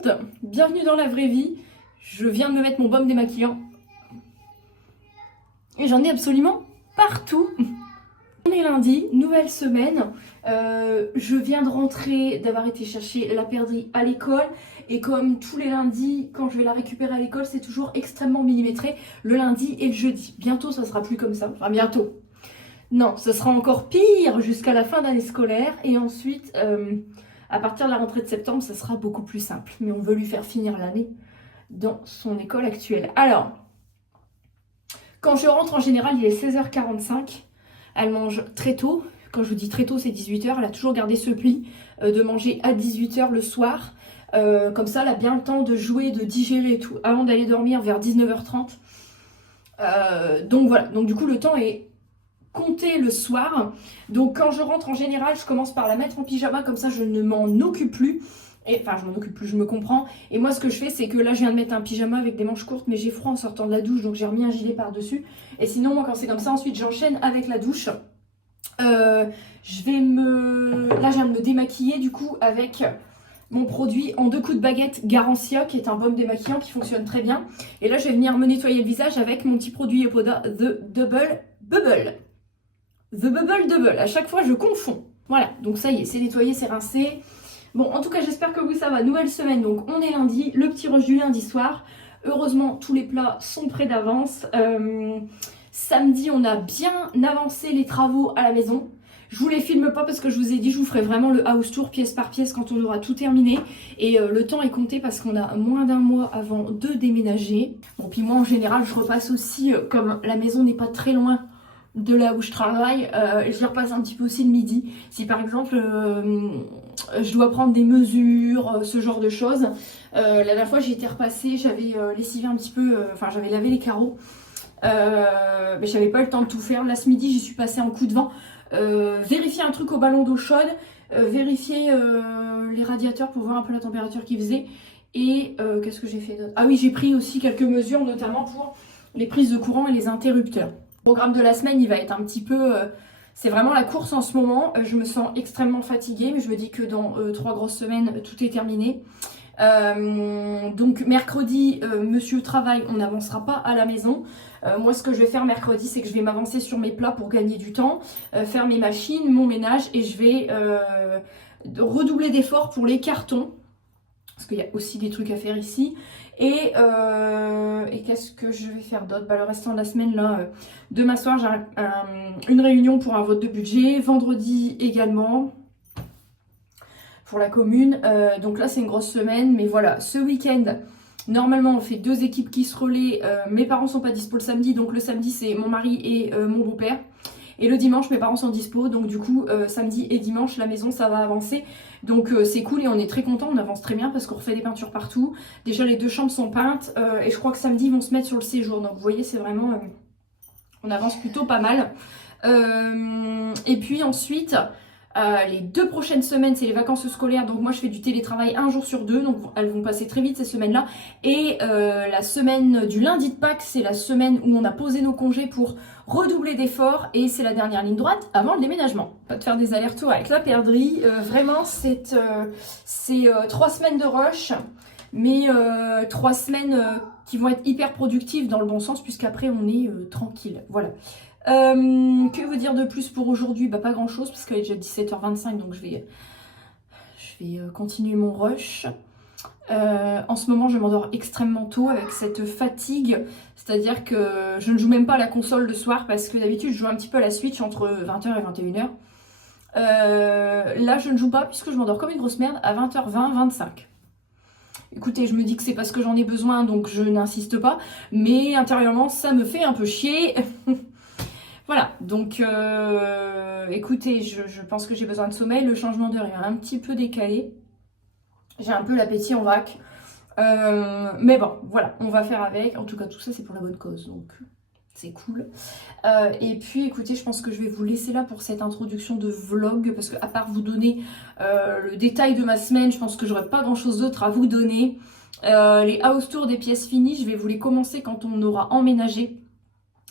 monde, bienvenue dans la vraie vie. Je viens de me mettre mon baume démaquillant et j'en ai absolument partout. On est lundi, nouvelle semaine. Je viens de rentrer, d'avoir été chercher la perdrix à l'école. Et comme tous les lundis, quand je vais la récupérer à l'école, c'est toujours extrêmement millimétré le lundi et le jeudi. Bientôt, ça sera plus comme ça. Enfin, bientôt. Non, ce sera encore pire jusqu'à la fin d'année scolaire. Et ensuite, à partir de la rentrée de septembre, ça sera beaucoup plus simple. Mais on veut lui faire finir l'année dans son école actuelle. Alors, quand je rentre, en général, il est 16h45. Elle mange très tôt. Quand je vous dis très tôt, c'est 18h. Elle a toujours gardé ce pli de manger à 18h le soir. Comme ça, elle a bien le temps de jouer, de digérer et tout, avant d'aller dormir vers 19h30. Donc voilà. Donc du coup, le temps est compté le soir. Donc quand je rentre, en général, je commence par la mettre en pyjama. Comme ça, je ne m'en occupe plus. Enfin, je m'en occupe plus, je me comprends. Et moi, ce que je fais, c'est que là, je viens de mettre un pyjama avec des manches courtes, mais j'ai froid en sortant de la douche, donc j'ai remis un gilet par-dessus. Et sinon, moi, quand c'est comme ça, ensuite, j'enchaîne avec la douche. Là, je viens de me démaquiller, du coup, avec mon produit en 2 coups de baguette Garancia, qui est un baume démaquillant qui fonctionne très bien. Et là, je vais venir me nettoyer le visage avec mon petit produit Yopoda, The Double Bubble. The Bubble Double. À chaque fois, je confonds. Voilà, donc ça y est, c'est nettoyé, c'est rincé. Bon, en tout cas, j'espère que vous, ça va. Nouvelle semaine, donc on est lundi, le petit rush du lundi soir. Heureusement, tous les plats sont prêts d'avance. Samedi, on a bien avancé les travaux à la maison. Je vous les filme pas parce que je vous ai dit, je vous ferai vraiment le house tour pièce par pièce quand on aura tout terminé. Et le temps est compté parce qu'on a moins d'1 mois avant de déménager. Bon, puis moi, en général, je repasse aussi, comme la maison n'est pas très loin de là où je travaille, je repasse un petit peu aussi le midi. Si par exemple je dois prendre des mesures, ce genre de choses. La dernière fois j'ai été repassée, j'avais lessivé un petit peu, enfin j'avais lavé les carreaux, mais j'avais pas eu le temps de tout faire. Là ce midi j'y suis passée en coup de vent, vérifier un truc au ballon d'eau chaude, vérifier les radiateurs pour voir un peu la température qu'ils faisaient. Et qu'est-ce que j'ai fait d'autre? Ah oui, j'ai pris aussi quelques mesures, notamment pour les prises de courant et les interrupteurs. Le programme de la semaine, il va être un petit peu... c'est vraiment la course en ce moment. Je me sens extrêmement fatiguée, mais je me dis que dans 3 grosses semaines, tout est terminé. Donc mercredi, monsieur travaille, on n'avancera pas à la maison. Moi, ce que je vais faire mercredi, c'est que je vais m'avancer sur mes plats pour gagner du temps, faire mes machines, mon ménage, et je vais redoubler d'efforts pour les cartons. Parce qu'il y a aussi des trucs à faire ici. Et qu'est-ce que je vais faire d'autre? Le restant de la semaine, là, demain soir, j'ai une réunion pour un vote de budget. Vendredi également, pour la commune. Donc là, c'est une grosse semaine. Mais voilà, ce week-end, normalement, on fait 2 équipes qui se relaient. Mes parents sont pas dispo le samedi. Donc le samedi, c'est mon mari et mon beau-père. Et le dimanche, mes parents sont dispo, donc du coup, samedi et dimanche, la maison, ça va avancer. Donc c'est cool et on est très contents, on avance très bien parce qu'on refait des peintures partout. Déjà, les 2 chambres sont peintes et je crois que samedi, ils vont se mettre sur le séjour. Donc vous voyez, c'est vraiment... on avance plutôt pas mal. Et puis ensuite... les 2 prochaines semaines, c'est les vacances scolaires, donc moi je fais du télétravail 1 jour sur 2, donc elles vont passer très vite ces semaines-là. Et la semaine du lundi de Pâques, c'est la semaine où on a posé nos congés pour redoubler d'efforts, et c'est la dernière ligne droite avant le déménagement. Pas de faire des allers-retours avec la perdrix, vraiment c'est 3 semaines de rush, mais 3 semaines qui vont être hyper productives dans le bon sens, puisqu'après on est tranquille, voilà. Que vous dire de plus pour aujourd'hui? Pas grand chose parce qu'il est déjà 17h25, donc je vais continuer mon rush. En ce moment je m'endors extrêmement tôt avec cette fatigue, c'est à dire que je ne joue même pas à la console le soir parce que d'habitude je joue un petit peu à la Switch entre 20h et 21h. Là je ne joue pas puisque je m'endors comme une grosse merde à 20h20, 25. Écoutez, je me dis que c'est parce que j'en ai besoin, donc je n'insiste pas, mais intérieurement ça me fait un peu chier. Voilà, donc écoutez, je pense que j'ai besoin de sommeil. Le changement d'heure est un petit peu décalé. J'ai un peu l'appétit en vrac. Mais bon, voilà, on va faire avec. En tout cas, tout ça, c'est pour la bonne cause, donc c'est cool. Et puis, écoutez, je pense que je vais vous laisser là pour cette introduction de vlog. Parce qu'à part vous donner le détail de ma semaine, je pense que j'aurai pas grand-chose d'autre à vous donner. Les house tours des pièces finies, je vais vous les commencer quand on aura emménagé.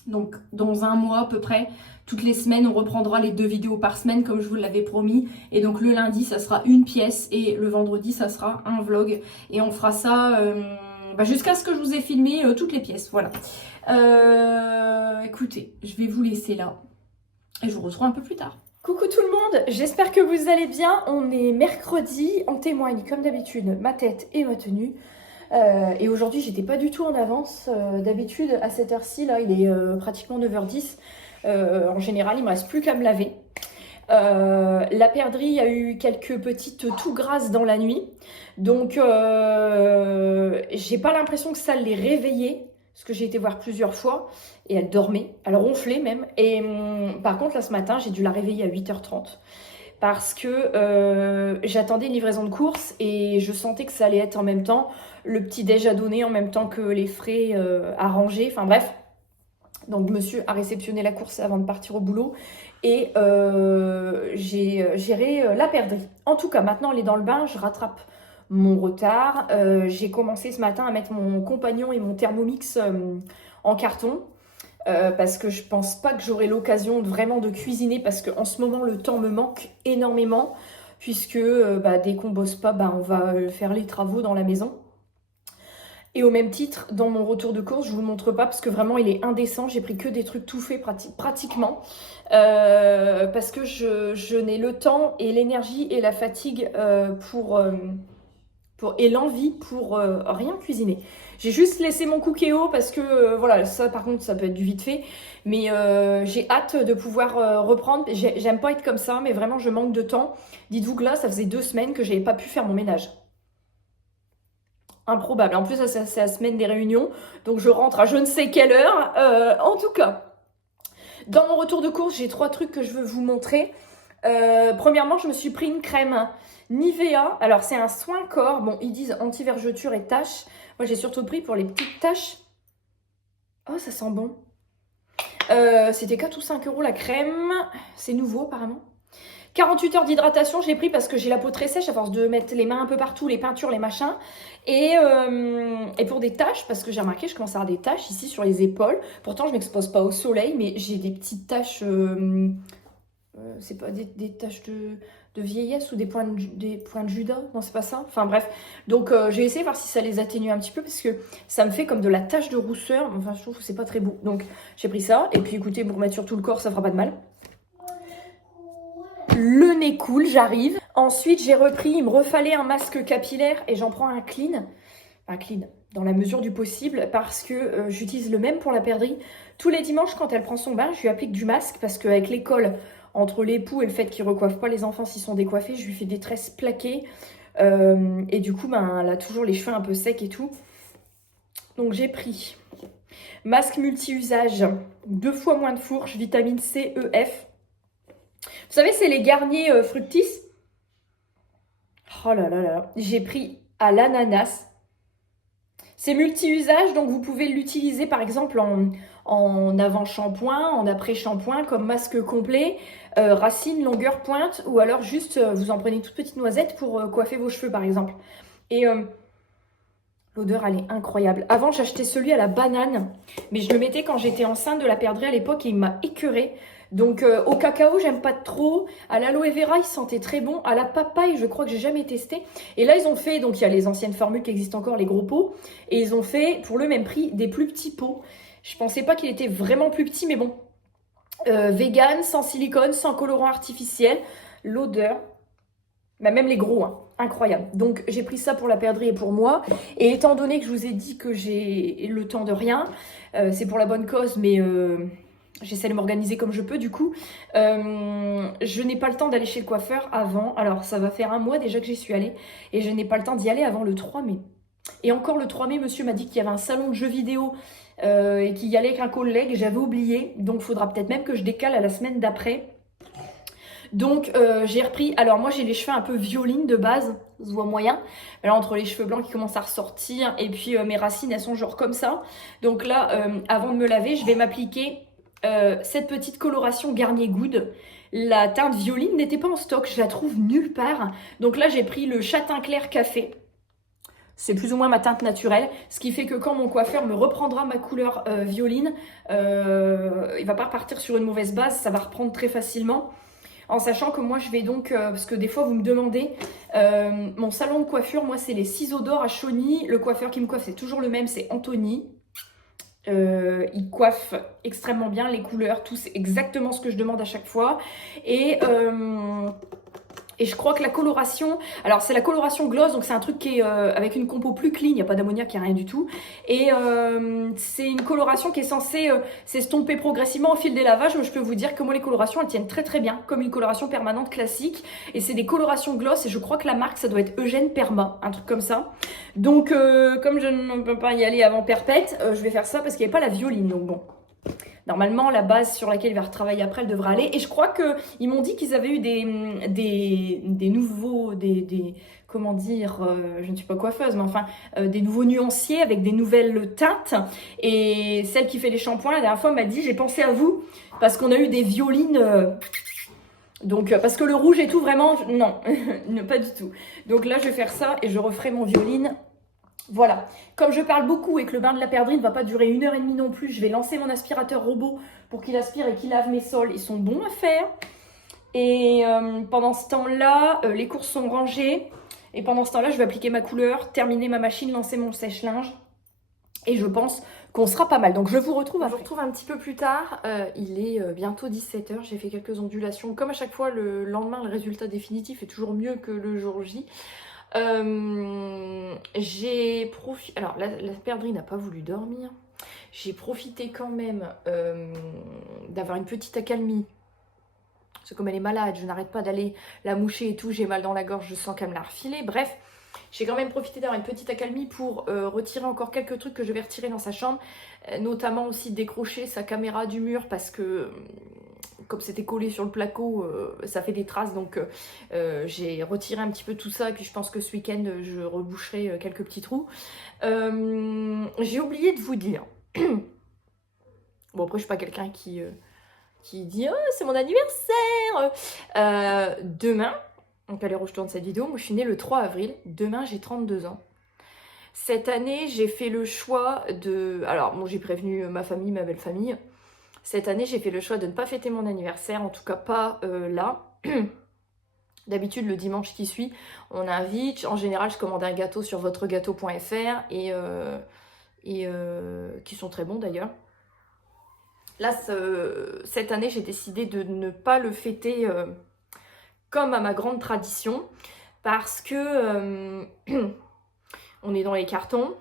Donc dans un mois à peu près, toutes les semaines, on reprendra les 2 vidéos par semaine comme je vous l'avais promis. Et donc le lundi, ça sera une pièce et le vendredi, ça sera un vlog. Et on fera ça jusqu'à ce que je vous ai filmé toutes les pièces. Voilà. Écoutez, je vais vous laisser là et je vous retrouve un peu plus tard. Coucou tout le monde, j'espère que vous allez bien. On est mercredi, en témoigne comme d'habitude ma tête et ma tenue. Et aujourd'hui j'étais pas du tout en avance. D'habitude à cette heure-ci, là il est pratiquement 9h10. En général il me reste plus qu'à me laver. La perdrix a eu quelques petites toux grasses dans la nuit. Donc j'ai pas l'impression que ça l'ait réveillée. Parce que j'ai été voir plusieurs fois et elle dormait, elle ronflait même. Et par contre, là ce matin, j'ai dû la réveiller à 8h30 parce que j'attendais une livraison de courses et je sentais que ça allait être en même temps le petit-déj à donner, en même temps que les frais à ranger. Enfin bref, donc monsieur a réceptionné la course avant de partir au boulot et j'ai géré la perdrix. En tout cas, maintenant elle est dans le bain, je rattrape mon retard. J'ai commencé ce matin à mettre mon compagnon et mon Thermomix en carton parce que je pense pas que j'aurai l'occasion vraiment de cuisiner parce qu'en ce moment le temps me manque énormément puisque dès qu'on bosse pas, on va faire les travaux dans la maison. Et au même titre, dans mon retour de course, je vous le montre pas parce que vraiment il est indécent. J'ai pris que des trucs tout faits pratiquement parce que je n'ai le temps et l'énergie et la fatigue et l'envie pour rien cuisiner. J'ai juste laissé mon cookéo parce que voilà, ça par contre ça peut être du vite fait, mais j'ai hâte de pouvoir reprendre. J'aime pas être comme ça, mais vraiment je manque de temps. Dites-vous que là ça faisait 2 semaines que j'avais pas pu faire mon ménage. Improbable. En plus ça, c'est la semaine des réunions, donc je rentre à je ne sais quelle heure. En tout cas, dans mon retour de course, j'ai 3 trucs que je veux vous montrer. Premièrement, je me suis pris une crème Nivea. Alors, c'est un soin corps. Bon, ils disent anti-vergeture et taches. Moi, j'ai surtout pris pour les petites taches. Oh, ça sent bon. C'était 4 ou 5 € la crème. C'est nouveau, apparemment. 48 heures d'hydratation, je l'ai pris parce que j'ai la peau très sèche à force de mettre les mains un peu partout, les peintures, les machins. Et pour des taches, parce que j'ai remarqué, je commence à avoir des taches ici sur les épaules. Pourtant, je ne m'expose pas au soleil, mais j'ai des petites taches... c'est pas des taches de vieillesse ou des points de Judas, non c'est pas ça, enfin bref. Donc j'ai essayé de voir si ça les atténue un petit peu parce que ça me fait comme de la tache de rousseur, enfin je trouve que c'est pas très beau. Donc j'ai pris ça et puis écoutez, pour mettre sur tout le corps ça fera pas de mal. Le nez cool, j'arrive. Ensuite j'ai repris, il me refallait un masque capillaire et j'en prends un clean. Enfin clean, dans la mesure du possible parce que j'utilise le même pour la perdrix. Tous les dimanches quand elle prend son bain, je lui applique du masque parce qu'avec l'école, entre l'époux et le fait qu'il ne recoiffe pas les enfants s'ils sont décoiffés, je lui fais des tresses plaquées. Et du coup, elle a toujours les cheveux un peu secs et tout. Donc j'ai pris masque multi-usage, 2 fois moins de fourche, vitamine C, E, F. Vous savez, c'est les Garnier Fructis. Oh là là là. J'ai pris à l'ananas. C'est multi-usage, donc vous pouvez l'utiliser par exemple en avant-shampoing, en après-shampoing, comme masque complet, racine, longueur, pointe, ou alors juste vous en prenez une toute petite noisette pour coiffer vos cheveux par exemple. Et l'odeur elle est incroyable. Avant j'achetais celui à la banane, mais je le mettais quand j'étais enceinte de la perdrix à l'époque et il m'a écœurée. Donc au cacao j'aime pas trop, à l'aloe vera il sentait très bon, à la papaye je crois que j'ai jamais testé. Et là ils ont fait, donc il y a les anciennes formules qui existent encore, les gros pots, et ils ont fait pour le même prix des plus petits pots. Je pensais pas qu'il était vraiment plus petit, mais bon. Vegan, sans silicone, sans colorant artificiel, l'odeur, même les gros, hein, incroyable. Donc j'ai pris ça pour la perdrix et pour moi, et étant donné que je vous ai dit que j'ai le temps de rien, c'est pour la bonne cause, mais... j'essaie de m'organiser comme je peux du coup. Je n'ai pas le temps d'aller chez le coiffeur avant. Alors ça va faire un mois déjà que j'y suis allée. Et je n'ai pas le temps d'y aller avant le 3 mai. Et encore le 3 mai, monsieur m'a dit qu'il y avait un salon de jeux vidéo et qu'il y allait avec un collègue. J'avais oublié. Donc il faudra peut-être même que je décale à la semaine d'après. Donc j'ai repris. Alors moi j'ai les cheveux un peu violines de base. Ça se voit moyen. Mais là entre les cheveux blancs qui commencent à ressortir. Et puis mes racines elles sont genre comme ça. Donc là avant de me laver je vais m'appliquer... cette petite coloration Garnier Good. La teinte violine n'était pas en stock, je la trouve nulle part. Donc là j'ai pris le châtain clair café. C'est plus ou moins ma teinte naturelle, ce qui fait que quand mon coiffeur me reprendra ma couleur violine, il va pas repartir sur une mauvaise base, ça va reprendre très facilement. En sachant que moi je vais donc, parce que des fois vous me demandez, mon salon de coiffure, moi c'est les Ciseaux d'Or à Chauny. Le coiffeur qui me coiffe c'est toujours le même, c'est Anthony. Il coiffe extrêmement bien, les couleurs, tout, c'est exactement ce que je demande à chaque fois. Et je crois que la coloration, alors c'est la coloration gloss, donc c'est un truc qui est avec une compo plus clean, il n'y a pas d'ammoniac, il n'y a rien du tout. Et c'est une coloration qui est censée s'estomper progressivement au fil des lavages, mais je peux vous dire que moi les colorations elles tiennent très très bien, comme une coloration permanente classique. Et c'est des colorations gloss, et je crois que la marque ça doit être Eugène Perma, un truc comme ça. Donc comme je ne peux pas y aller avant perpète, je vais faire ça parce qu'il n'y avait pas la violine, donc bon. Normalement, la base sur laquelle il va retravailler après, elle devrait aller. Et je crois qu'ils m'ont dit qu'ils avaient eu des nouveaux, comment dire, je ne suis pas coiffeuse, mais enfin, des nouveaux nuanciers avec des nouvelles teintes. Et celle qui fait les shampoings, la dernière fois, m'a dit, j'ai pensé à vous, parce qu'on a eu des violines... Donc, parce que le rouge et tout, vraiment, non, pas du tout. Donc là, je vais faire ça et je referai mon violine. Voilà, comme je parle beaucoup et que le bain de la perdrix ne va pas durer 1h30 non plus, je vais lancer mon aspirateur robot pour qu'il aspire et qu'il lave mes sols. Ils sont bons à faire. Et pendant ce temps-là, les courses sont rangées. Et pendant ce temps-là, je vais appliquer ma couleur, terminer ma machine, lancer mon sèche-linge. Et je pense qu'on sera pas mal. Donc je vous retrouve après. Je vous retrouve un petit peu plus tard. Il est bientôt 17h. J'ai fait quelques ondulations. Comme à chaque fois, le lendemain, le résultat définitif est toujours mieux que le jour J. J'ai profité, alors la perdrix n'a pas voulu dormir, j'ai profité quand même d'avoir une petite accalmie, parce que comme elle est malade, je n'arrête pas d'aller la moucher et tout, j'ai mal dans la gorge, je sens qu'elle me l'a refilé, bref, j'ai quand même profité d'avoir une petite accalmie pour retirer encore quelques trucs que je vais retirer dans sa chambre, notamment aussi décrocher sa caméra du mur, parce que comme c'était collé sur le placo, ça fait des traces, donc j'ai retiré un petit peu tout ça, et puis je pense que ce week-end, je reboucherai quelques petits trous. J'ai oublié de vous dire, bon après je suis pas quelqu'un qui dit « Oh, c'est mon anniversaire !» Demain, donc à l'heure où je tourne cette vidéo, moi je suis née le 3 avril, demain j'ai 32 ans. Cette année, j'ai fait le choix de... Alors, bon, j'ai prévenu ma famille, ma belle famille. Cette année, j'ai fait le choix de ne pas fêter mon anniversaire, en tout cas pas là. D'habitude, le dimanche qui suit, on invite. En général, je commande un gâteau sur votregâteau.fr et qui sont très bons d'ailleurs. Là, cette année, j'ai décidé de ne pas le fêter comme à ma grande tradition parce que on est dans les cartons.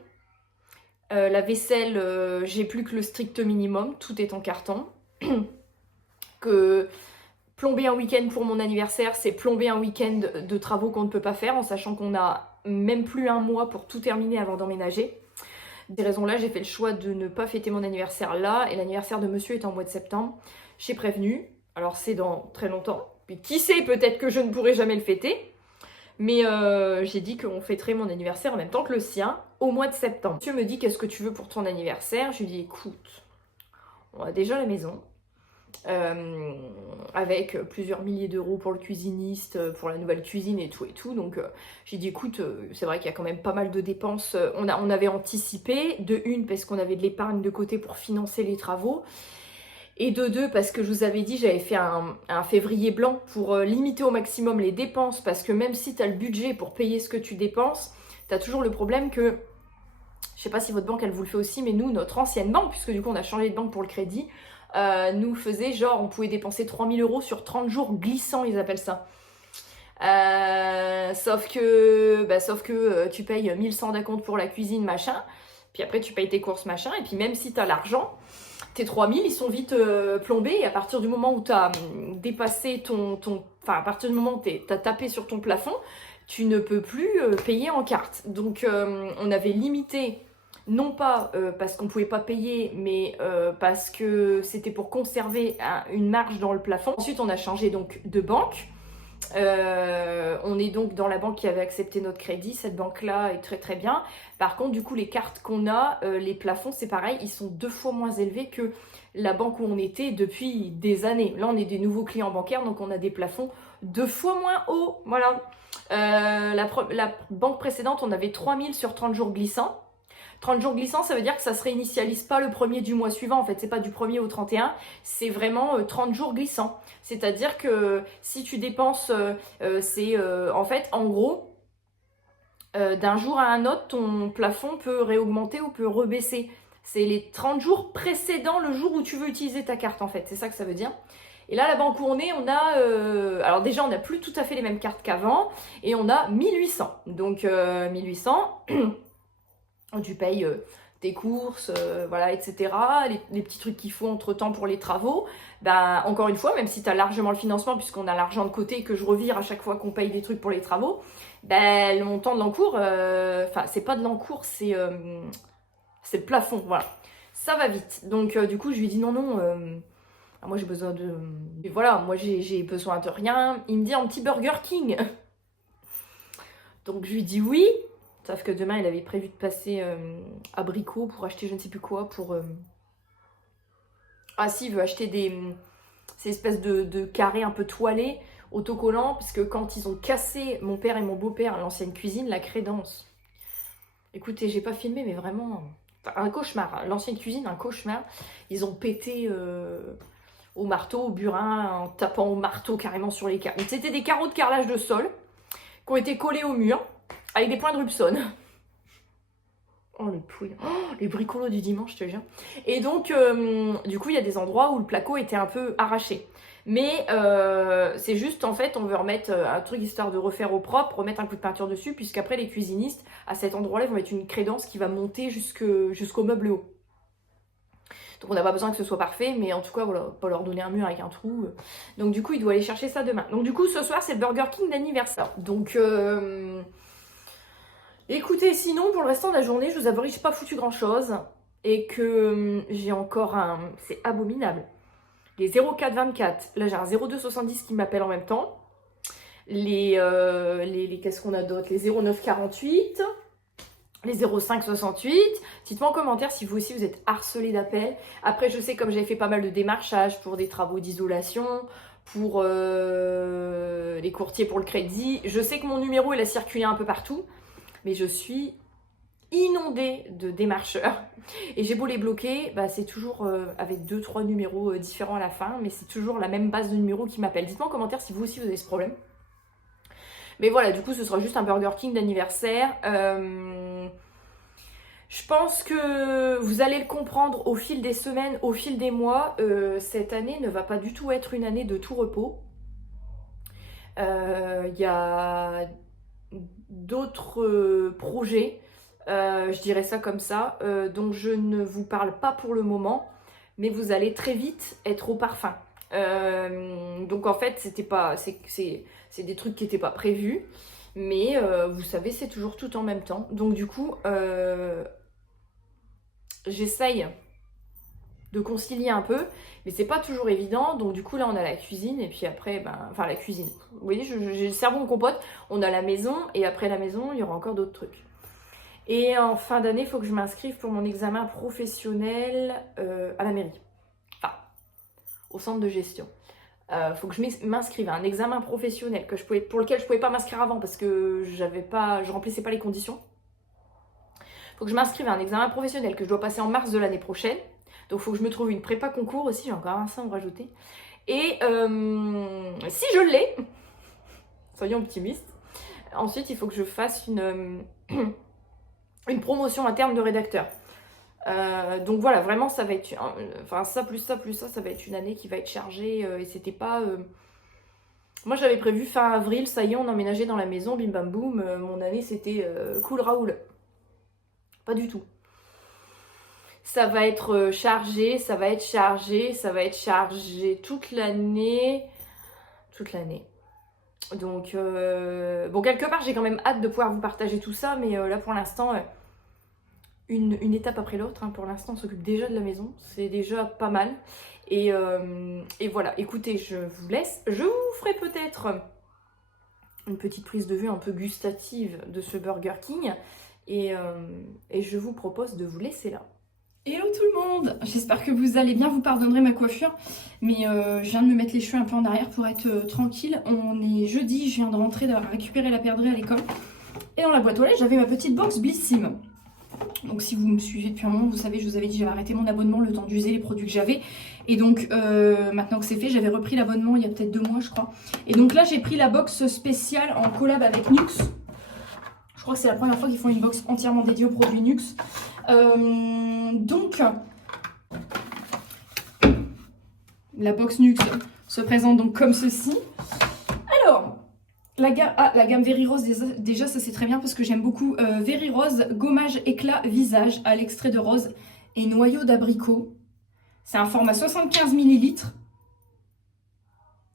La vaisselle, j'ai plus que le strict minimum, tout est en carton. Que plomber un week-end pour mon anniversaire, c'est plomber un week-end de travaux qu'on ne peut pas faire, en sachant qu'on a même plus un mois pour tout terminer avant d'emménager. Des raisons-là, j'ai fait le choix de ne pas fêter mon anniversaire là, et l'anniversaire de monsieur est en mois de septembre. J'ai prévenu, alors c'est dans très longtemps, puis qui sait, peut-être que je ne pourrai jamais le fêter. Mais j'ai dit qu'on fêterait mon anniversaire en même temps que le sien, au mois de septembre. Monsieur me dit, qu'est-ce que tu veux pour ton anniversaire? Je lui dis, écoute, on a déjà la maison, avec plusieurs milliers d'euros pour le cuisiniste, pour la nouvelle cuisine et tout. Donc j'ai dit, écoute, c'est vrai qu'il y a quand même pas mal de dépenses. On avait anticipé, de une, parce qu'on avait de l'épargne de côté pour financer les travaux. Et de deux, parce que je vous avais dit, j'avais fait un février blanc pour limiter au maximum les dépenses, parce que même si tu as le budget pour payer ce que tu dépenses, tu as toujours le problème que, je sais pas si votre banque elle vous le fait aussi, mais nous, notre ancienne banque, puisque du coup on a changé de banque pour le crédit, nous faisait genre, on pouvait dépenser 3000 € sur 30 jours glissants, ils appellent ça. Sauf que tu payes 1100 d'acompte pour la cuisine, machin, puis après tu payes tes courses, machin, et puis même si tu as l'argent, tes 3000 ils sont vite plombés, et à partir du moment où tu as dépassé à partir du moment où tu as tapé sur ton plafond, tu ne peux plus payer en carte. Donc on avait limité, non pas parce qu'on ne pouvait pas payer, mais parce que c'était pour conserver une marge dans le plafond. Ensuite on a changé donc de banque, On est donc dans la banque qui avait accepté notre crédit. Cette banque-là est très très bien. Par contre, du coup, les cartes qu'on a, les plafonds, c'est pareil, ils sont 2 fois moins élevés que la banque où on était depuis des années. Là, on est des nouveaux clients bancaires, donc on a des plafonds 2 fois moins hauts. Voilà. La banque précédente, on avait 3000 sur 30 jours glissants. 30 jours glissants, ça veut dire que ça se réinitialise pas le premier du mois suivant. En fait, c'est pas du 1er au 31, c'est vraiment 30 jours glissants. C'est-à-dire que si tu dépenses, en fait, en gros, d'un jour à un autre, ton plafond peut réaugmenter ou peut rebaisser. C'est les 30 jours précédant le jour où tu veux utiliser ta carte, en fait. C'est ça que ça veut dire. Et là, la banque où on est, on a... alors déjà, on n'a plus tout à fait les mêmes cartes qu'avant. Et on a 1800. Donc, 1800... tu payes tes courses, voilà, etc. Les petits trucs qu'il faut entre-temps pour les travaux. Ben, encore une fois, même si tu as largement le financement, puisqu'on a l'argent de côté que je revire à chaque fois qu'on paye des trucs pour les travaux, ben, le montant de l'encours, enfin, c'est pas de l'encours, c'est le plafond, voilà. Ça va vite. Donc, du coup, je lui dis non, non, moi j'ai besoin de... Et voilà, moi j'ai besoin de rien. Il me dit un petit Burger King. Donc, je lui dis oui. Sauf que demain, il avait prévu de passer à Brico pour acheter je ne sais plus quoi. Ah si, il veut acheter ces espèces de carrés un peu toilés, autocollants, parce que quand ils ont cassé, mon père et mon beau-père, l'ancienne cuisine, la crédence. Écoutez, j'ai pas filmé, mais vraiment, un cauchemar. L'ancienne cuisine, un cauchemar. Ils ont pété au marteau, au burin, en tapant au marteau carrément sur les carreaux. C'était des carreaux de carrelage de sol qui ont été collés au mur, avec des points de Rubson. Oh les pouilles, oh, les bricolos du dimanche, je te jure. Et donc, du coup, il y a des endroits où le placo était un peu arraché. Mais c'est juste, en fait, on veut remettre un truc histoire de refaire au propre, remettre un coup de peinture dessus, puisqu'après, les cuisinistes, à cet endroit-là, ils vont mettre une crédence qui va monter jusqu'au meuble haut. Donc on n'a pas besoin que ce soit parfait, mais en tout cas, voilà, pas leur donner un mur avec un trou. Donc du coup, il doit aller chercher ça demain. Donc du coup, ce soir, c'est le Burger King d'anniversaire. Donc... écoutez, sinon, pour le restant de la journée, je vous avouerai que j'ai pas foutu grand-chose. Et que j'ai encore un... C'est abominable. Les 0424. Là, j'ai un 0270 qui m'appelle en même temps. Qu'est-ce qu'on a d'autre? Les 0948. Les 0568. Dites-moi en commentaire si vous aussi vous êtes harcelé d'appels. Après, je sais, comme j'avais fait pas mal de démarchage pour des travaux d'isolation, pour les courtiers pour le crédit, je sais que mon numéro, il a circulé un peu partout. Mais je suis inondée de démarcheurs. Et j'ai beau les bloquer, bah c'est toujours avec 2-3 numéros différents à la fin, mais c'est toujours la même base de numéros qui m'appelle. Dites-moi en commentaire si vous aussi vous avez ce problème. Mais voilà, du coup, ce sera juste un Burger King d'anniversaire. Je pense que vous allez le comprendre au fil des semaines, au fil des mois. Cette année ne va pas du tout être une année de tout repos. Il y a d'autres projets, je dirais ça comme ça, dont je ne vous parle pas pour le moment, mais vous allez très vite être au parfum. Donc en fait, c'est des trucs qui n'étaient pas prévus, mais vous savez, c'est toujours tout en même temps. Donc du coup, j'essaye de concilier un peu, mais c'est pas toujours évident. Donc du coup là on a la cuisine et puis après enfin la cuisine, vous voyez, j'ai le cerveau en compote. On a la maison et après la maison il y aura encore d'autres trucs. Et en fin d'année il faut que je m'inscrive pour mon examen professionnel à la mairie, enfin au centre de gestion. Faut que je m'inscrive à un examen professionnel pour lequel je pouvais pas m'inscrire avant parce que je remplissais pas les conditions. Faut que je m'inscrive à un examen professionnel que je dois passer en mars de l'année prochaine. Donc, il faut que je me trouve une prépa concours aussi. J'ai encore un ça à me rajouter. Et si je l'ai, soyons optimistes, ensuite, il faut que je fasse une promotion interne de rédacteur. Donc voilà, vraiment, ça va être... Enfin, ça, ça va être une année qui va être chargée. Et c'était pas... Moi, j'avais prévu fin avril. Ça y est, on emménageait dans la maison. Bim, bam, boum. Mon année, c'était cool Raoul. Pas du tout. Ça va être chargé, ça va être chargé, ça va être chargé toute l'année. Toute l'année. Donc, bon, quelque part, j'ai quand même hâte de pouvoir vous partager tout ça, mais là, pour l'instant, une étape après l'autre. Hein, pour l'instant, on s'occupe déjà de la maison. C'est déjà pas mal. Et voilà, écoutez, je vous laisse. Je vous ferai peut-être une petite prise de vue un peu gustative de ce Burger King. Et je vous propose de vous laisser là. Hello tout le monde, j'espère que vous allez bien, vous pardonnerez ma coiffure, mais je viens de me mettre les cheveux un peu en arrière pour être tranquille. On est jeudi, je viens de rentrer, d'avoir récupéré la perdrix à l'école. Et dans la boîte aux lettres, j'avais ma petite box Blissim. Donc si vous me suivez depuis un moment, vous savez, je vous avais dit j'avais arrêté mon abonnement le temps d'user les produits que j'avais. Et donc maintenant que c'est fait, j'avais repris l'abonnement il y a peut-être 2 mois je crois. Et donc là j'ai pris la box spéciale en collab avec Nux. Je crois que c'est la première fois qu'ils font une box entièrement dédiée aux produits Nux. Donc la box Nux se présente donc comme ceci. Alors la gamme Very Rose, déjà ça c'est très bien parce que j'aime beaucoup Very Rose, gommage éclat visage à l'extrait de rose et noyau d'abricot. C'est un format 75 ml.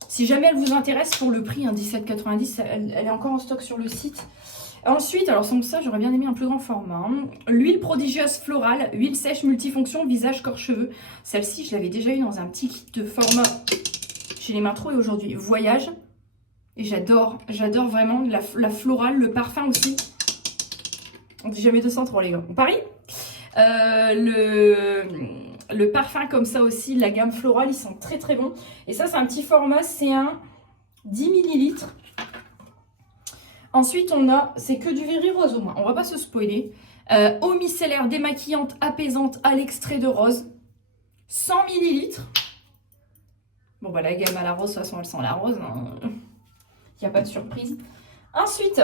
Si jamais elle vous intéresse, pour le prix, 17,90, elle est encore en stock sur le site. Ensuite, alors sans ça, j'aurais bien aimé un plus grand format. L'huile prodigieuse florale, huile sèche multifonction, visage, corps, cheveux. Celle-ci, je l'avais déjà eu dans un petit kit de format chez les Mains Trop et aujourd'hui voyage. Et j'adore vraiment la florale, le parfum aussi. On dit jamais 203 les gars, on parie. Le parfum comme ça aussi, la gamme florale, ils sont très très bons. Et ça, c'est un petit format, c'est un 10 ml. Ensuite, on a, c'est que du Very Rose au moins, on va pas se spoiler. Eau micellaire démaquillante apaisante à l'extrait de rose, 100 ml. Bon bah la gamme à la rose, de toute façon elle sent la rose, hein. Il n'y a pas de surprise. Ensuite,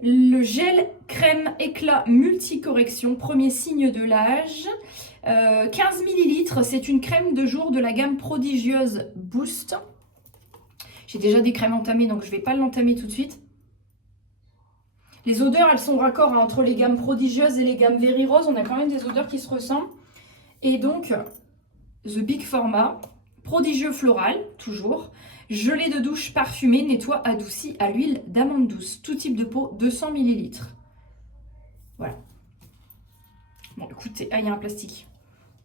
le gel crème éclat multicorrection, premier signe de l'âge. 15 ml, c'est une crème de jour de la gamme prodigieuse Boost. J'ai déjà des crèmes entamées, donc je ne vais pas l'entamer tout de suite. Les odeurs, elles sont raccord entre les gammes prodigieuses et les gammes Very Rose. On a quand même des odeurs qui se ressemblent. Et donc, The Big Format, prodigieux floral, toujours. Gelée de douche parfumée, nettoie, adouci à l'huile d'amande douce. Tout type de peau, 200 ml. Voilà. Bon, écoutez, il y a un plastique.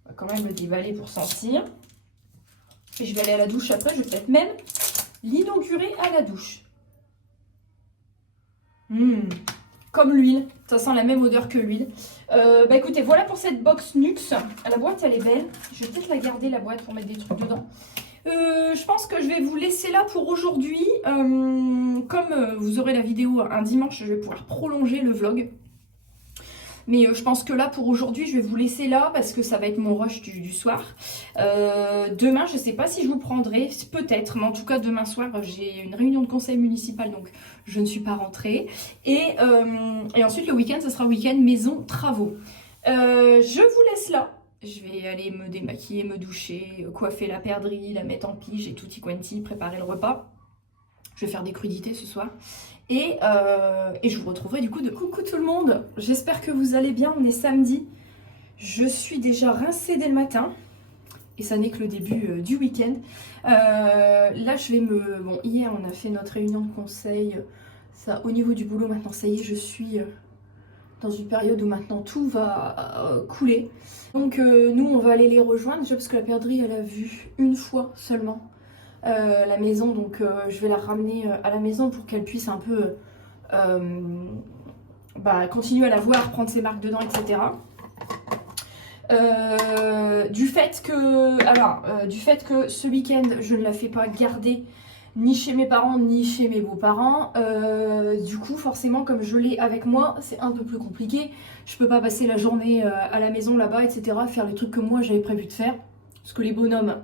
On va quand même le déballer pour sentir. Et je vais aller à la douche après. Je vais peut-être même l'inaugurer à la douche. Comme l'huile, ça sent la même odeur que l'huile. Bah écoutez, voilà pour cette box Nux. La boîte elle est belle. Je vais peut-être la garder la boîte pour mettre des trucs dedans. Je pense que je vais vous laisser là pour aujourd'hui. Comme vous aurez la vidéo un dimanche, je vais pouvoir prolonger le vlog. Mais je pense que là pour aujourd'hui je vais vous laisser là parce que ça va être mon rush du soir. Demain je ne sais pas si je vous prendrai, peut-être, mais en tout cas demain soir j'ai une réunion de conseil municipal donc je ne suis pas rentrée. Et ensuite le week-end ce sera week-end maison travaux. Je vous laisse là. Je vais aller me démaquiller, me doucher, coiffer la perdrix, la mettre en pige et tutti quanti, préparer le repas. Je vais faire des crudités ce soir. Et je vous retrouverai du coup de coucou tout le monde. J'espère que vous allez bien, on est samedi. Je suis déjà rincée dès le matin. Et ça n'est que le début du week-end. Là je vais me... Bon, hier on a fait notre réunion de conseil. Ça, au niveau du boulot maintenant, ça y est, je suis dans une période où maintenant tout va couler. Donc nous on va aller les rejoindre déjà parce que la perdrix elle a vu une fois seulement. La maison, donc je vais la ramener à la maison pour qu'elle puisse un peu continuer à la voir, prendre ses marques dedans, etc. Du fait que ce week-end je ne la fais pas garder ni chez mes parents ni chez mes beaux-parents, du coup forcément comme je l'ai avec moi c'est un peu plus compliqué. Je peux pas passer la journée à la maison là-bas, etc., faire les trucs que moi j'avais prévu de faire parce que les bonhommes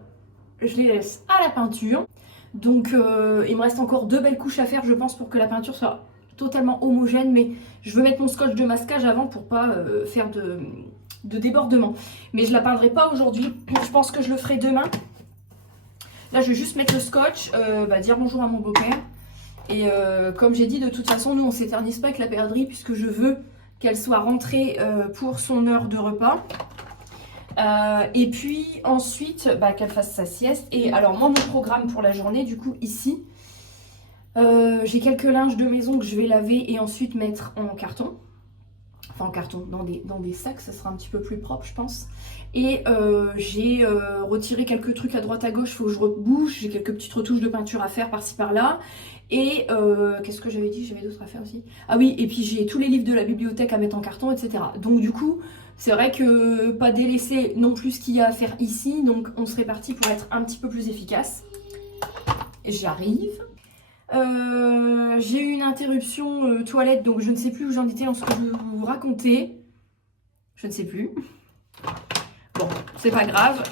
je les laisse à la peinture. Donc il me reste encore 2 belles couches à faire je pense pour que la peinture soit totalement homogène, mais je veux mettre mon scotch de masquage avant pour pas faire de débordement. Mais je la peindrai pas aujourd'hui, je pense que je le ferai demain. Là je vais juste mettre le scotch, dire bonjour à mon beau-père. Et comme j'ai dit, de toute façon nous on s'éternise pas avec la perdrix puisque je veux qu'elle soit rentrée pour son heure de repas. Et puis ensuite qu'elle fasse sa sieste. Et alors moi mon programme pour la journée du coup ici, j'ai quelques linges de maison que je vais laver et ensuite mettre en carton, enfin en carton, dans des sacs, ça sera un petit peu plus propre je pense. Et j'ai retiré quelques trucs à droite à gauche, faut que je rebouche, j'ai quelques petites retouches de peinture à faire par-ci par-là. Et qu'est-ce que j'avais dit? J'avais d'autres à faire aussi. Ah oui, et puis j'ai tous les livres de la bibliothèque à mettre en carton, etc. Donc du coup, c'est vrai que pas délaisser non plus ce qu'il y a à faire ici, donc on serait parti pour être un petit peu plus efficace. J'arrive. J'ai eu une interruption toilette, donc je ne sais plus où j'en étais en ce que je vais vous raconter. Je ne sais plus. Bon, c'est pas grave.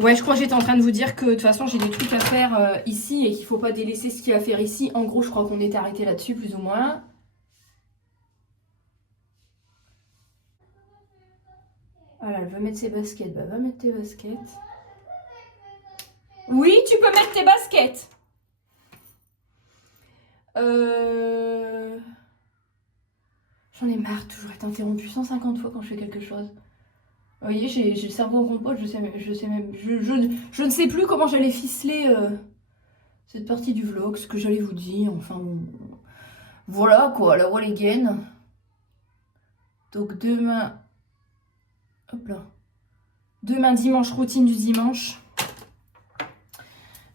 Ouais, je crois que j'étais en train de vous dire que de toute façon j'ai des trucs à faire ici et qu'il faut pas délaisser ce qu'il y a à faire ici. En gros, je crois qu'on était arrêté là-dessus plus ou moins. Voilà, elle veut mettre ses baskets. Bah, va mettre tes baskets. Oui, tu peux mettre tes baskets. J'en ai marre de toujours être interrompue 150 fois quand je fais quelque chose. Vous voyez, j'ai le cerveau en compote, je ne sais plus comment j'allais ficeler cette partie du vlog, ce que j'allais vous dire, enfin bon. Voilà quoi, la wall again. Donc demain, hop là. Demain dimanche, routine du dimanche.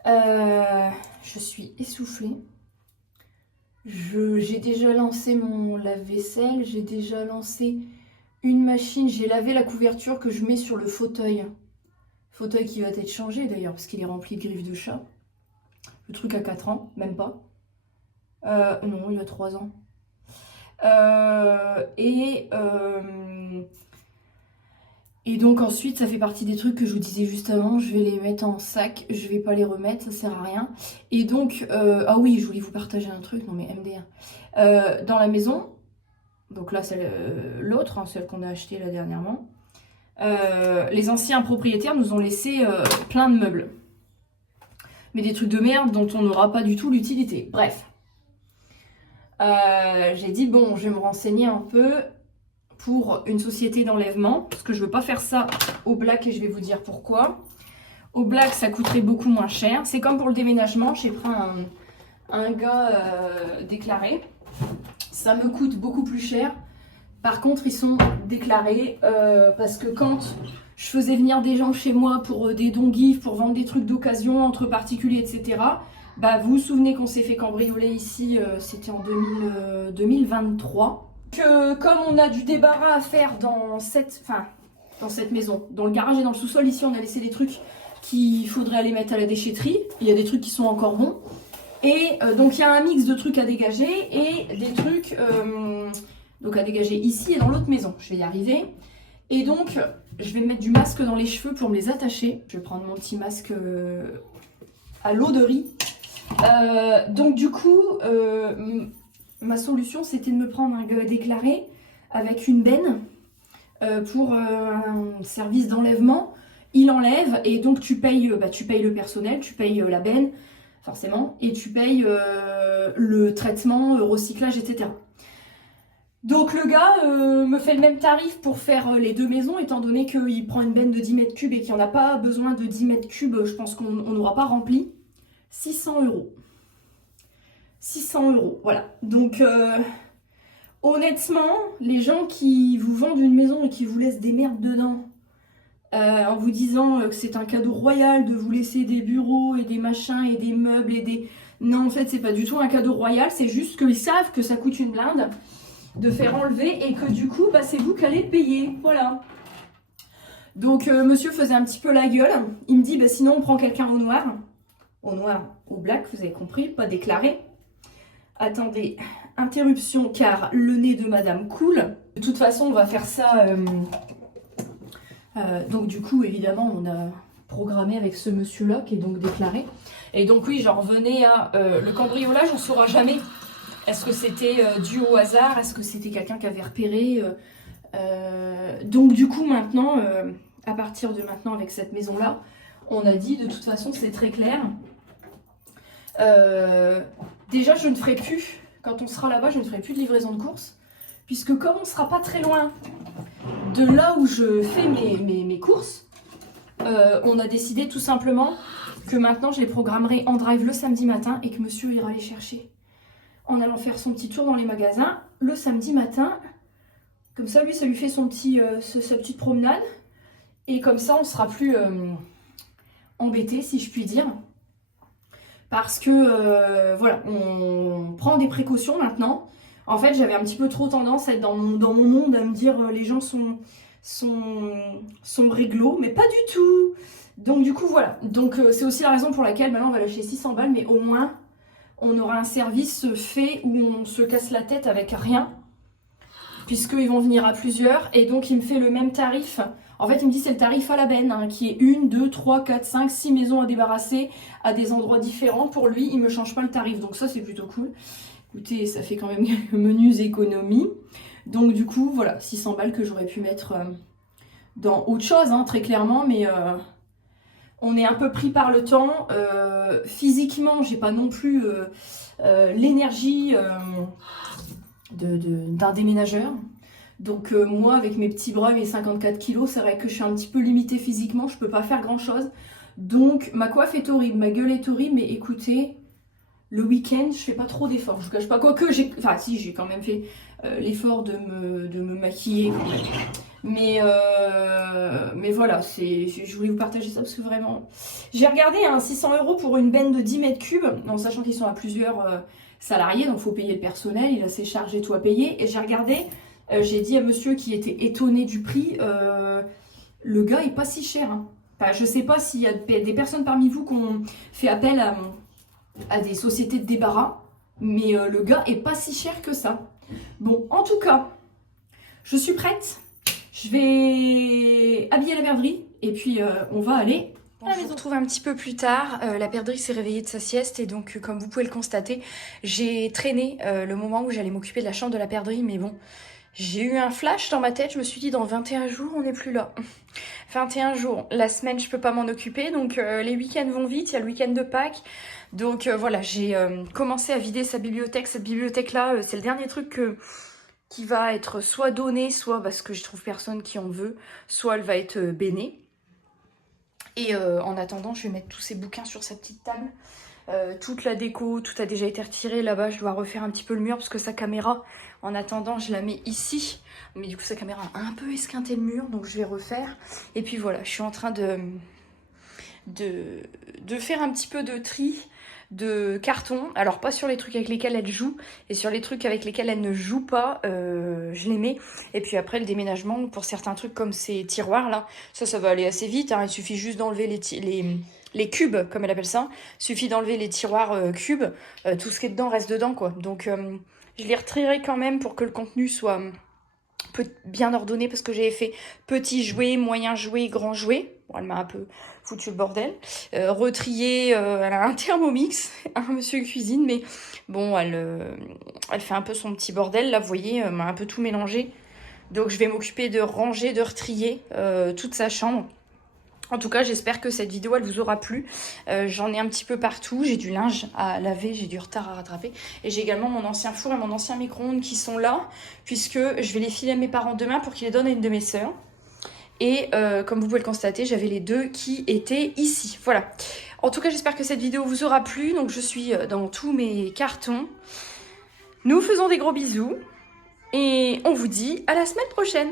Je suis essoufflée. J'ai déjà lancé mon lave-vaisselle, j'ai déjà lancé une machine, j'ai lavé la couverture que je mets sur le fauteuil. Fauteuil qui va être changé d'ailleurs, parce qu'il est rempli de griffes de chat. Le truc a 4 ans, même pas. Non, il a 3 ans. Et donc ensuite, ça fait partie des trucs que je vous disais juste avant. Je vais les mettre en sac, je vais pas les remettre, ça sert à rien. Et donc, ah oui, je voulais vous partager un truc, non mais MDR. Dans la maison, donc là, l'autre, hein, celle qu'on a achetée là dernièrement, les anciens propriétaires nous ont laissé plein de meubles. Mais des trucs de merde dont on n'aura pas du tout l'utilité. Bref. J'ai dit, bon, je vais me renseigner un peu pour une société d'enlèvement, parce que je veux pas faire ça au black et je vais vous dire pourquoi. Au black, ça coûterait beaucoup moins cher. C'est comme pour le déménagement, j'ai pris un gars déclaré. Ça me coûte beaucoup plus cher. Par contre, ils sont déclarés parce que quand je faisais venir des gens chez moi pour des dons gifs, pour vendre des trucs d'occasion entre particuliers, etc. Bah, vous vous souvenez qu'on s'est fait cambrioler ici, c'était en 2023. Que comme on a du débarras à faire dans cette maison, dans le garage et dans le sous-sol, ici on a laissé des trucs qu'il faudrait aller mettre à la déchetterie. Il y a des trucs qui sont encore bons. Et donc il y a un mix de trucs à dégager et des trucs donc à dégager ici et dans l'autre maison. Je vais y arriver. Et donc je vais me mettre du masque dans les cheveux pour me les attacher. Je vais prendre mon petit masque à l'eau de riz. Donc du coup, ma solution c'était de me prendre un gars déclaré avec une benne pour un service d'enlèvement. Il enlève et donc tu payes le personnel, tu payes la benne forcément et tu payes le traitement, recyclage, etc. Donc le gars me fait le même tarif pour faire les deux maisons, étant donné qu'il prend une benne de 10 mètres cubes et qu'il n'y en a pas besoin de 10 mètres cubes, je pense qu'on n'aura pas rempli. 600 €. 600 €, voilà. Donc honnêtement, les gens qui vous vendent une maison et qui vous laissent des merdes dedans, en vous disant que c'est un cadeau royal de vous laisser des bureaux et des machins et des meubles et des... Non, en fait, c'est pas du tout un cadeau royal, c'est juste qu'ils savent que ça coûte une blinde de faire enlever et que du coup, bah, c'est vous qui allez le payer, voilà. Donc, monsieur faisait un petit peu la gueule. Il me dit, bah, sinon, on prend quelqu'un au noir, au black, vous avez compris, pas déclaré. Attendez, interruption, car le nez de madame coule. De toute façon, on va faire ça... donc du coup, évidemment, on a programmé avec ce monsieur-là qui est donc déclaré. Et donc oui, j'en revenais à le cambriolage, on ne saura jamais. Est-ce que c'était dû au hasard? Est-ce que c'était quelqu'un qui avait repéré donc du coup, maintenant, à partir de maintenant, avec cette maison-là, on a dit, de toute façon, c'est très clair. Déjà, je ne ferai plus, quand on sera là-bas, je ne ferai plus de livraison de courses. Puisque comme on ne sera pas très loin de là où je fais mes courses, on a décidé tout simplement que maintenant je les programmerai en drive le samedi matin et que monsieur ira les chercher en allant faire son petit tour dans les magasins. le samedi matin. Comme ça, lui, ça lui fait son petit, sa petite promenade. Et comme ça, on sera plus embêté, si je puis dire. Parce que, voilà, on prend des précautions maintenant. En fait, j'avais un petit peu trop tendance à être dans mon monde, à me dire les gens sont réglo, mais pas du tout. Donc du coup, voilà. Donc c'est aussi la raison pour laquelle maintenant on va lâcher 600 balles, mais au moins, on aura un service fait où on se casse la tête avec rien. Puisqu'ils vont venir à plusieurs, et donc il me fait le même tarif. En fait, il me dit c'est le tarif à la benne, hein, qui est 1, 2, 3, 4, 5, 6 maisons à débarrasser à des endroits différents. Pour lui, il ne me change pas le tarif, donc ça c'est plutôt cool. Écoutez, ça fait quand même quelques menus économies. Donc du coup, voilà, 600 balles que j'aurais pu mettre dans autre chose, hein, très clairement, mais on est un peu pris par le temps. Physiquement, j'ai pas non plus l'énergie d'un déménageur. Donc moi, avec mes petits bras et mes 54 kilos, c'est vrai que je suis un petit peu limitée physiquement, je peux pas faire grand chose. Donc ma coiffe est horrible, ma gueule est horrible, mais écoutez, le week-end, je fais pas trop d'efforts. Je vous cache pas, quoique j'ai... Enfin si, j'ai quand même fait l'effort de me maquiller quand même. Mais voilà, je voulais vous partager ça parce que vraiment... J'ai regardé 600 € pour une benne de 10 mètres cubes, en sachant qu'ils sont à plusieurs salariés, donc il faut payer le personnel, il a ses charges et tout à payer. Et j'ai regardé, j'ai dit à monsieur qui était étonné du prix, le gars est pas si cher. Hein. Enfin, je sais pas s'il y a des personnes parmi vous qui ont fait appel à des sociétés de débarras, mais le gars est pas si cher que ça. Bon, en tout cas, je suis prête. Je vais habiller la perdrix et puis on va aller à la maison. Je vous retrouve un petit peu plus tard. La perdrix s'est réveillée de sa sieste et donc, comme vous pouvez le constater, j'ai traîné le moment où j'allais m'occuper de la chambre de la perdrix, mais bon, j'ai eu un flash dans ma tête. Je me suis dit, dans 21 jours, on n'est plus là. 21 jours, la semaine, je peux pas m'en occuper, donc les week-ends vont vite. Il y a le week-end de Pâques. Donc voilà, j'ai commencé à vider sa bibliothèque. Cette bibliothèque-là, c'est le dernier truc qui va être soit donnée, soit parce que je trouve personne qui en veut, soit elle va être bénée. Et en attendant, je vais mettre tous ces bouquins sur sa petite table. Toute la déco, tout a déjà été retiré. Là-bas, je dois refaire un petit peu le mur parce que sa caméra, en attendant, je la mets ici. Mais du coup, sa caméra a un peu esquinté le mur, donc je vais refaire. Et puis voilà, je suis en train de faire un petit peu de tri de carton. Alors pas sur les trucs avec lesquels elle joue, et sur les trucs avec lesquels elle ne joue pas, je les mets. Et puis après le déménagement, pour certains trucs comme ces tiroirs là, ça va aller assez vite, hein. Il suffit juste d'enlever les cubes, comme elle appelle ça. Il suffit d'enlever les tiroirs cubes, tout ce qui est dedans reste dedans quoi. Donc je les retrierai quand même pour que le contenu soit bien ordonné, parce que j'avais fait petit jouet, moyen jouet, grand jouet. Bon, elle m'a un peu foutu le bordel. Retrier, elle a un Thermomix, un monsieur cuisine, mais bon, elle fait un peu son petit bordel. Là, vous voyez, elle m'a un peu tout mélangé. Donc, je vais m'occuper de ranger, de retrier toute sa chambre. En tout cas, j'espère que cette vidéo, elle vous aura plu. J'en ai un petit peu partout. J'ai du linge à laver, j'ai du retard à rattraper. Et j'ai également mon ancien four et mon ancien micro-ondes qui sont là, puisque je vais les filer à mes parents demain pour qu'ils les donnent à une de mes sœurs. Et comme vous pouvez le constater, j'avais les deux qui étaient ici. Voilà. En tout cas, j'espère que cette vidéo vous aura plu. Donc, je suis dans tous mes cartons. Nous vous faisons des gros bisous. Et on vous dit à la semaine prochaine.